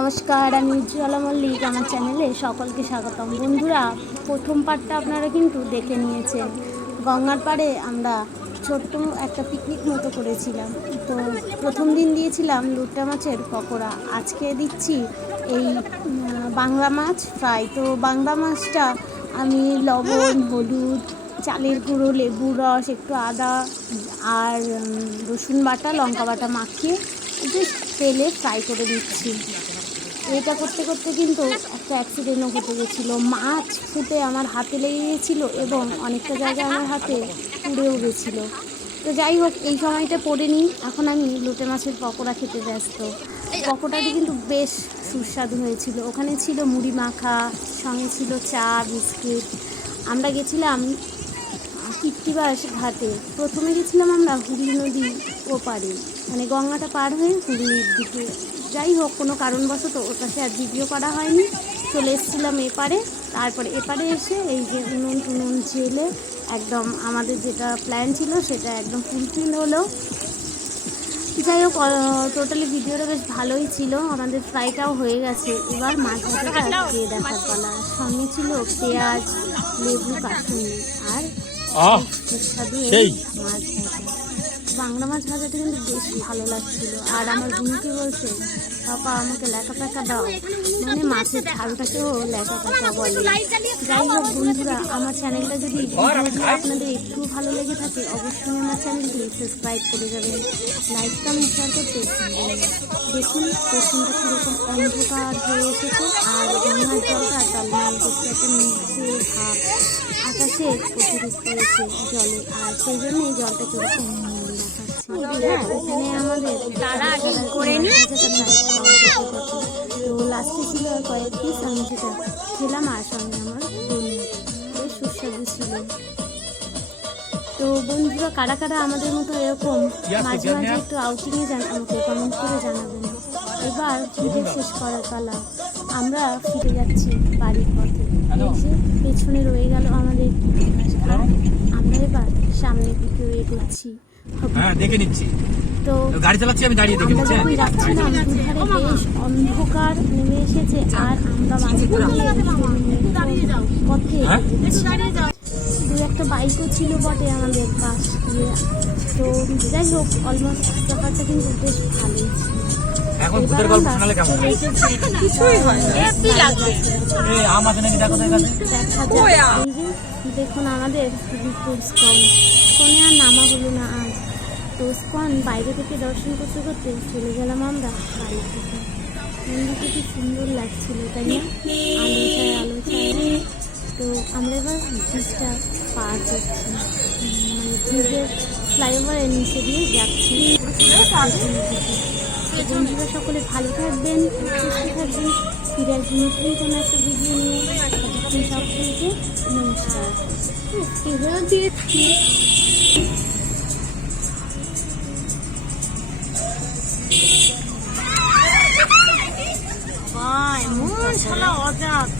নমস্কার, আমি উজ্জ্বলা মল্লিক, আমার চ্যানেলে সকলকে স্বাগতম। বন্ধুরা, প্রথম পার্টটা আপনারা কিন্তু দেখে নিয়েছেন। গঙ্গার পাড়ে আমরা ছোট্ট একটা পিকনিক মতো করেছিলাম। তো প্রথম দিন দিয়েছিলাম লুট্টা মাছের পকোড়া। আজকে দিচ্ছি এই বাংলা মাছ ফ্রাই তো বাংলা মাছটা আমি লবণ, হলুদ, চালের গুঁড়ো, লেবুর রস, একটু আদা আর রসুন বাটা, লঙ্কা বাটা মাখিয়ে তেলে ফ্রাই করে দিচ্ছি। এটা করতে করতে কিন্তু একটা অ্যাক্সিডেন্টও ঘটে গেছিল। মাছ ফুটে আমার হাতে লেগে গেছিল এবং অনেকটা জায়গায় আমার হাতে পুড়েও গেছিল। তো যাই হোক, এই সময়টা পড়ে নিই। এখন আমি লোটে মাছের পকোড়া খেতে ব্যস্ত। পকোড়াটি কিন্তু বেশ সুস্বাদু হয়েছিল। ওখানে ছিল মুড়ি মাখা, সঙ্গে ছিল চা, বিস্কিট। আমরা গেছিলাম কীর্তিবাস ঘাটে। প্রথমে গেছিলাম আমরা হুগলি নদী ওপারে। মানে গঙ্গাটা পার হয়ে হুগলির দিকে যাই হোক কোনো কারণবশত ওর কাছে আর ভিডিও করা হয়নি। চলে এসেছিলাম এপারে। তারপরে এপারে এসে এই যে উনুন টুনুন জেলে একদম আমাদের যেটা প্ল্যান ছিল সেটা একদম ফুলফিল হলো। যাই হোক টোটালি ভিডিওটা বেশ ভালোই ছিল। আমাদের ফ্রাইটাও হয়ে গেছে। এবার মাছ ভাজাটা দিয়ে দেখার পালা সঙ্গে ছিল পেঁয়াজ লেবু কাশুনি আর সুস্বাদু মাছ ভাজা। বাংলা মাছ ভাজাটা কিন্তু বেশি ভালো লাগছিল। আর আমার বোনকে বলছে পাপা আমাকে লেখা পেকা দাও। মানে মাছের ঝালটাকেও লেখা পেকা বলে। যাই হোক বন্ধুরা আমার চ্যানেলটা যদি আপনাদের একটু ভালো লেগে থাকে অবশ্যই আমার চ্যানেলটি সাবস্ক্রাইব করে যাবেন। লাইক কমেন্ট শেয়ার করতে। দেখুন পেছনটা কীরকম অন্ধকার হয়ে এসেছে। আর গঙ্গার জলটা টলমল করছে একটা নিচে ভাব আকাশে প্রতিরূপ করেছে জলে। আর সেই জন্যই জলটা কীরকম হ্যাঁ এখানে আমাদের তারা আগে করে নিয়ে তো লাস্টে ছিল কয়েক পিস আমি সেটা খেলাম আর সঙ্গে আমার বেশ সুস্বাদু ছিল। তো বন্ধুরা কারা কারা আমাদের মতো এরকম মাঝে মাঝে একটু আউটিংয়ে যান আমাকে কমেন্ট করে জানাবেন। এবার ভিডিও শেষ করার পালা। আমরা ফিরে যাচ্ছি বাড়ির পথে। পেছনে রয়ে গেল আমাদের আমরা এবার সামনের দিকে এগোচ্ছি। হ্যাঁ দেখে নিচ্ছি। তো গাড়ি চালাচ্ছি আমি দাঁড়িয়ে দেখে নিচ্ছি। অন্ধকার নেমে এসেছে আর আমরা পথে হ্যাঁ? দু একটা বাইকও ছিল বটে আমাদের পাশ দিয়ে। তো যাই হোক অলমোস্ট ব্যাপারটা কিন্তু বেশ ভালোই ছিল। এখন ভূতের গল্প শোনালে কেমন চলে হয়? এসেছি এই আম আছে নাকি দেখো দেখা যাক। দেখুন আমাদের স্কনে আর নামা হলো না আজ তো স্কন, বাইরে থেকে দর্শন করতে করতে চলে গেলাম আমরা বাড়ি থেকে। মন্দিরটা সুন্দর লাগছিল, তাই না? আলো ছায় আলো তো আমরা এবার ব্রিজটা পার করছি। মানে ব্রিজের ফ্লাইওভারের নিচে দিয়ে যাচ্ছি। বন্ধুরা সকলে ভালো থাকবেন, সুস্থ থাকবেন। ফিরে আসব নতুন কোনো একটা ভিডিও নিয়ে সকলকে নমস্কার। দিয়ে শালা অজাত।